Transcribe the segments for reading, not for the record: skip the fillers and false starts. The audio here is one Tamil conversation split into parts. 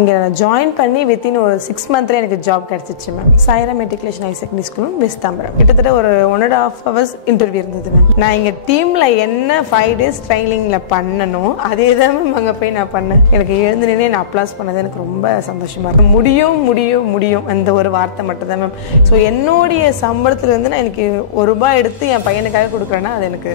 இங்கே ஜாயின் பண்ணி வித்தின் ஒரு 6 மந்த்ல எனக்கு ஜாப் கிடச்சிச்சு ma'am. Saira matriculation higher secondary ஸ்கூலும் வெஸ்ட் தாம்பரம். கிட்டத்தட்ட ஒரு 1.5 hours இன்டர்வியூ இருந்தது மேம். நான் எங்கள் டீமில் என்ன 5 days ட்ரைனிங்கில் பண்ணணும் அதே தான் மேம் அங்கே போய் நான் பண்ணேன். எனக்கு எழுந்து நின்று நான் அப்ளாஸ் பண்ணது எனக்கு ரொம்ப சந்தோஷமாக இருக்கும். முடியும் முடியும் முடியும் அந்த ஒரு வார்த்தை மட்டும் தான் மேம். ஸோ என்னுடைய சம்பளத்துலேருந்து நான் எனக்கு ₹1 எடுத்து என் பையனுக்காக கொடுக்குறேன்னா அது எனக்கு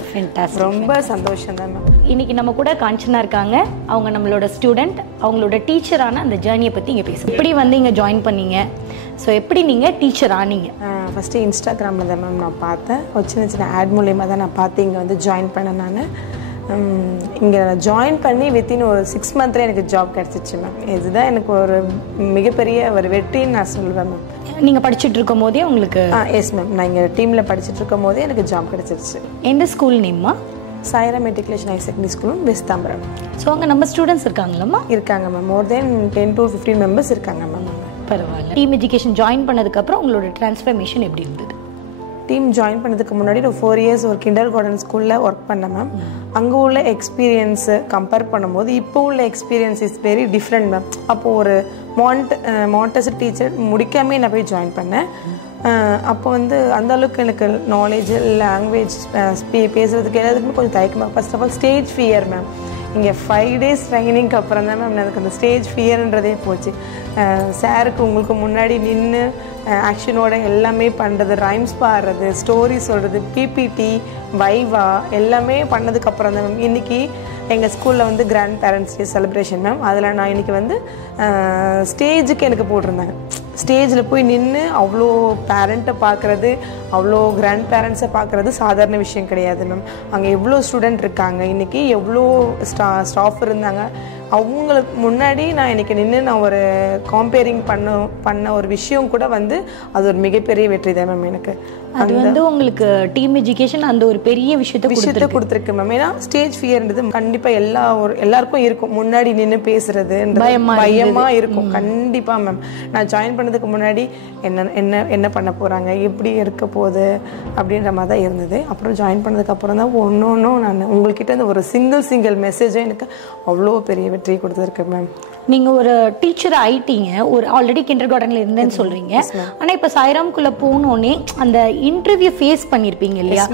ரொம்ப சந்தோஷம் தான் மேம். இன்னைக்கு நம்ம கூட காஞ்சனா இருக்காங்க. அவங்க நம்மளோட ஸ்டூடெண்ட், அவங்களோட டீச்சரான அந்த ஜேர்னியை பற்றி இங்கே பேசுகிறோம். எப்படி வந்து இங்கே ஜாயின் பண்ணீங்க, ஸோ எப்படி நீங்கள் டீச்சர் ஆனீங்க? ஃபஸ்ட்டு இன்ஸ்டாகிராமில் தான் மேம் நான் பார்த்தேன். ஒரு சின்ன சின்ன ஆட் மூலியமாக தான் நான் பார்த்து இங்கே வந்து ஜாயின் பண்ணேன். நான் இங்கே ஜாயின் பண்ணி வித்தின் ஒரு 6 மந்த்ல எனக்கு ஜாப் கிடச்சிச்சு மேம். இதுதான் எனக்கு ஒரு மிகப்பெரிய ஒரு வெற்றின்னு நான் சொல்லுவேன் மேம். நீங்கள் படிச்சுட்டு இருக்கும் போதே உங்களுக்கு? எஸ் மேம், நான் இங்கே டீமில் படிச்சுட்டு இருக்கும் போதே எனக்கு ஜாப் கிடச்சிருச்சு. எந்த ஸ்கூல் நேம்மா? சாய்ரா மெட்ரிகுலேஷன் ஹையர் செகண்டரி ஸ்கூலும் வெஸ்ட் தாம்பரம். ஸோ அங்கே நம்ம ஸ்டூடெண்ட்ஸ் இருக்காங்களாம்மா? இருக்காங்க ma'am. More than 10 to 15 members இருக்காங்க மேம். பரவாயில்ல. டீம் எஜுகேஷன் ஜாயின் பண்ணதுக்கப்புறம் உங்களோட டிரான்ஸ்ஃபர்மேஷன் எப்படி இருந்தது? டீம் ஜாயின் பண்ணதுக்கு முன்னாடி ஒரு 4 years ஒரு கிண்டர் கார்டன் ஸ்கூலில் ஒர்க் பண்ணேன் மேம். அங்கே உள்ள எக்ஸ்பீரியன்ஸு கம்பேர் பண்ணும்போது இப்போ உள்ள experience is very different ma'am. அப்போது ஒரு மாண்டசரி டீச்சர் முடிக்காமே நான் போய் ஜாயின் பண்ணேன். அப்போ வந்து அந்தளவுக்கு எனக்கு நாலேஜ் லாங்குவேஜ் பேசுகிறதுக்கு எல்லாத்துக்குமே கொஞ்சம் தயக்கமாக. First of all stage fear ma'am. இங்கே 5 days ட்ரைனிங்க்கு அப்புறம் தான் மேம் எனக்கு அந்த ஸ்டேஜ் ஃபியர்ன்றதே போச்சு. சாருக்கு உங்களுக்கு முன்னாடி நின்று ஆக்ஷனோட எல்லாமே பண்ணுறது, ரைம்ஸ் பாடுறது, ஸ்டோரி சொல்கிறது, பிபிடி, வைவா எல்லாமே பண்ணதுக்கப்புறம் தான் மேம் இன்றைக்கி எங்கள் ஸ்கூலில் வந்து grandparents day celebration ma'am. அதில் நான் இன்றைக்கி வந்து ஸ்டேஜுக்கு எனக்கு போட்டிருந்தாங்க. ஸ்டேஜில் போய் நின்று அவ்வளோ பேரண்ட்டை பார்க்குறது, அவ்வளோ கிராண்ட் பேரண்ட்ஸை பார்க்குறது சாதாரண விஷயம் கிடையாது மேம். அங்கே எவ்வளோ ஸ்டூடெண்ட் இருக்காங்க, இன்றைக்கி எவ்வளோ ஸ்டாஃப் இருந்தாங்க. அவங்களுக்கு முன்னாடி நான் இன்றைக்கி நின்று நான் ஒரு காம்பேரிங் பண்ண ஒரு விஷயம் கூட வந்து அது ஒரு மிகப்பெரிய வெற்றி தான் மேம். எனக்கு அது வந்து உங்களுக்கு டீம் எஜுகேஷன் அந்த ஒரு பெரிய விஷயத்தை கொடுத்துருக்கு மேம். ஏன்னா ஸ்டேஜ் ஃபியர்ன்றது கண்டிப்பாக எல்லாருக்கும் இருக்கும். முன்னாடி நின்று பேசுறது பயமாக இருக்கும் கண்டிப்பாக மேம். நான் ஜாயின் பண்ணதுக்கு முன்னாடி என்ன பண்ண போகிறாங்க, எப்படி இருக்க போகுது அப்படின்ற மாதிரி தான் இருந்தது. அப்புறம் ஜாயின் பண்ணதுக்கு அப்புறம் தான் ஒன்றும் நான் உங்கள்கிட்ட இந்த ஒரு சிங்கிள் மெசேஜும் எனக்கு அவ்வளோ பெரிய வெற்றி கொடுத்துருக்கு மேம். நீங்கள் ஒரு டீச்சர் ஆயிட்டீங்க, ஒரு ஆல்ரெடி கிண்டர் கார்டனில் இருந்தேன்னு சொல்கிறீங்க. ஆனால் இப்போ சாய்ராம்குள்ளே போனோடனே அந்த இன்டர்வியூ ஃபேஸ் பண்ணியிருப்பீங்க இல்லையா?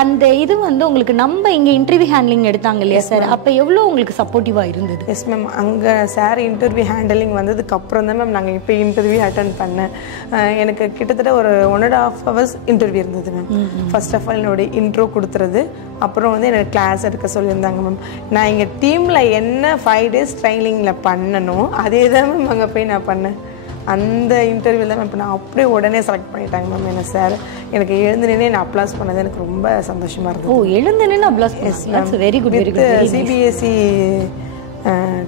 அந்த இது வந்து உங்களுக்கு நம்ம இங்கே இன்டர்வியூ ஹேண்ட்லிங் எடுத்தாங்க இல்லையா சார், அப்போ எவ்வளோ உங்களுக்கு சப்போர்ட்டிவாக இருந்தது? எஸ் மேம், அங்கே சார் இன்டர்வியூ ஹேண்டலிங் வந்ததுக்கு அப்புறம் தான் மேம் நாங்கள் இப்போ இன்டர்வியூ அட்டன் பண்ணேன். எனக்கு கிட்டத்தட்ட ஒரு 1.5 hours இன்டர்வியூ இருந்தது மேம். ஃபர்ஸ்ட் ஆஃப் ஆல் என்னோட இன்ட்ரோ கொடுத்துறது, அப்புறம் வந்து எனக்கு கிளாஸ் எடுக்க சொல்லியிருந்தாங்க மேம். நான் எங்கள் டீமில் என்ன 5 days ட்ரைனிங்கில் பண்ணணும் அதே தான் மேம் அங்கே போய் நான் பண்ணேன். அந்த இன்டர்வியூவில் தான் மேம் இப்போ நான் அப்படியே உடனே செலக்ட் பண்ணிட்டாங்க மேம் என்ன சார். எனக்கு எழுந்து நின்று நான் அப்ளாஸ் பண்ணது எனக்கு ரொம்ப சந்தோஷமாக இருந்தது. ஓ, எழுந்து நின்று applause? Yes ma'am, very good. CBSE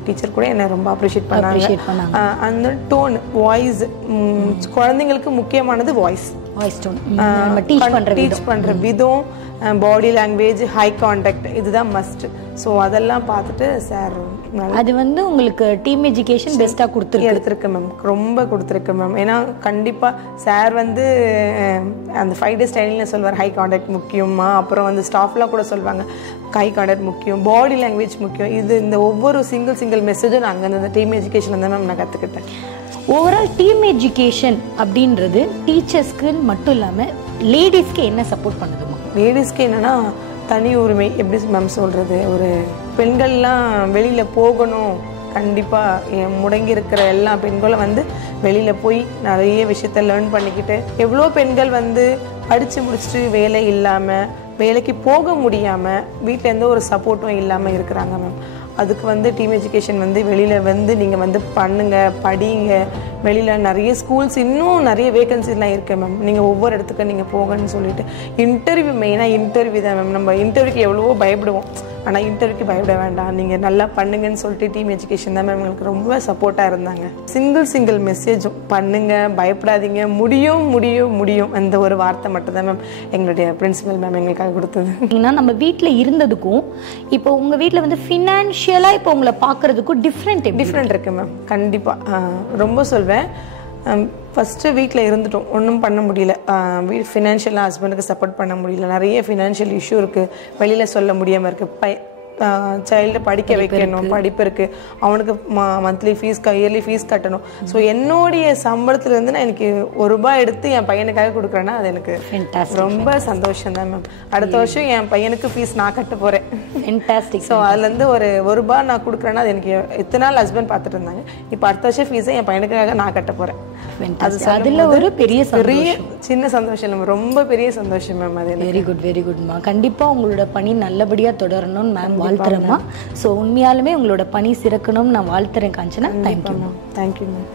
teacher கூட என்னை ரொம்ப அப்ரிஷியேட் பண்ணாங்க. அந்த டோன், வாய்ஸ், குழந்தைங்களுக்கு முக்கியமானது வாய்ஸ் டோன், டீச் பண்ணுற விதம், பாடி லாங்குவேஜ், ஹை கான்டாக்ட், இதுதான் மஸ்ட். ஸோ அதெல்லாம் பார்த்துட்டு சார் அது வந்து உங்களுக்கு டீம் எஜுகேஷன் பெஸ்ட்டாக எடுத்துருக்கு மேம், ரொம்ப கொடுத்துருக்கு மேம். ஏன்னா கண்டிப்பாக சார் வந்து அந்த 5 days ட்ரைனிங்கில் சொல்வார் ஹை கான்டாக்ட் முக்கியமா, அப்புறம் வந்து ஸ்டாஃப்லாம் கூட சொல்லுவாங்க ஹை கான்டாக்ட் முக்கியம், பாடி லாங்குவேஜ் முக்கியம். இந்த ஒவ்வொரு சிங்கிள் மெசேஜும் நான் அங்கே அந்த டீம் எஜுகேஷன் தான் மேம் நான் கற்றுக்கிட்டேன். ஓவரால் டீம் எஜுகேஷன் அப்படின்றது டீச்சர்ஸ்க்குன்னு மட்டும் இல்லாமல் லேடிஸ்க்கு என்ன சப்போர்ட் பண்ணுதுமா? லேடிஸ்க்கு என்னென்னா தனி உரிமை, எப்படி மேம் சொல்கிறது, ஒரு பெண்கள்லாம் வெளியில் போகணும். கண்டிப்பாக முடங்கி இருக்கிற எல்லா பெண்களும் வந்து வெளியில் போய் நிறைய விஷயத்த லேர்ன் பண்ணிக்கிட்டு, எவ்வளோ பெண்கள் வந்து படித்து முடிச்சுட்டு வேலை இல்லாமல், வேலைக்கு போக முடியாமல், வீட்டில் எந்த ஒரு சப்போர்ட்டும் இல்லாமல் இருக்கிறாங்க மேம். அதுக்கு வந்து டீம் எஜுகேஷன் வந்து வெளியில் வந்து நீங்கள் வந்து பண்ணுங்கள், படிங்க. வெளியில் நிறைய ஸ்கூல்ஸ் இன்னும் நிறைய வேகன்சிஸ்லாம் இருக்குது மேம். நீங்கள் ஒவ்வொரு இடத்துக்கு நீங்கள் போகணும்னு சொல்லிட்டு இன்டர்வியூ, மெயினாக இன்டர்வியூ தான் மேம். நம்ம இன்டர்வியூக்கு எவ்வளவோ பயப்படுவோம், ஆனால் இன்டர்வியூக்கு பயப்பட வேண்டாம், நீங்கள் நல்லா பண்ணுங்கன்னு சொல்லிட்டு டீம் எஜுகேஷன் தான் மேம் எங்களுக்கு ரொம்ப சப்போர்ட்டாக இருந்தாங்க. சிங்கிள் மெசேஜும் பண்ணுங்கள், பயப்படாதீங்க, முடியும் முடியும் முடியும் அந்த ஒரு வார்த்தை மட்டும் தான் மேம் எங்களுடைய பிரின்சிபல் மேம் எங்களுக்காக கொடுத்தது. ஏன்னா நம்ம வீட்டில் இருந்ததுக்கும் இப்போ உங்கள் வீட்டில் வந்து ஃபினான்ஷியலாக இப்போ உங்களை பார்க்குறதுக்கும் டிஃப்ரெண்ட் இருக்குது மேம். கண்டிப்பாக ரொம்ப சொல்வேன். ஃபஸ்ட்டு வீட்டில் இருந்துட்டோம், ஒன்றும் பண்ண முடியல. ஃபினான்ஷியலாக ஹஸ்பண்டுக்கு சப்போர்ட் பண்ண முடியல, நிறைய ஃபினான்ஷியல் இஷ்யூ இருக்குது, வெளியில் சொல்ல முடியாமல் இருக்குது. சைல்டு படிக்க வைக்கணும், படிப்பு இருக்குது, அவனுக்கு மந்த்லி ஃபீஸ் இயர்லி ஃபீஸ் கட்டணும். ஸோ என்னுடைய சம்பளத்துலேருந்து நான் எனக்கு ₹1 எடுத்து என் பையனுக்காக கொடுக்குறேன்னா அது எனக்கு ரொம்ப சந்தோஷம் தான் மேம். அடுத்த வருஷம் என் பையனுக்கு ஃபீஸ் நான் கட்ட போகிறேன். ஸோ அதுலேருந்து ₹1 நான் கொடுக்குறேன்னா அது எனக்கு எத்தனை நாள் ஹஸ்பண்ட் பார்த்துட்டு இருந்தாங்க, இப்போ அடுத்த வருஷம் ஃபீஸை என் பையனுக்காக நான் கட்ட போகிறேன். அதுல ஒரு பெரிய சின்ன சந்தோஷம் இல்லை, ரொம்ப பெரிய சந்தோஷம் மேம். அது வெரி குட், வெரி குட்மா. கண்டிப்பா உங்களோட பணி நல்லபடியா தொடரணும்னு மேம் வாழ்த்துறேம்மா. ஸோ உண்மையாலுமே உங்களோட பணி சிறக்கணும்னு நான் வாழ்த்துறேன் Kanchana. Thank you ma'am. Thank you ma'am.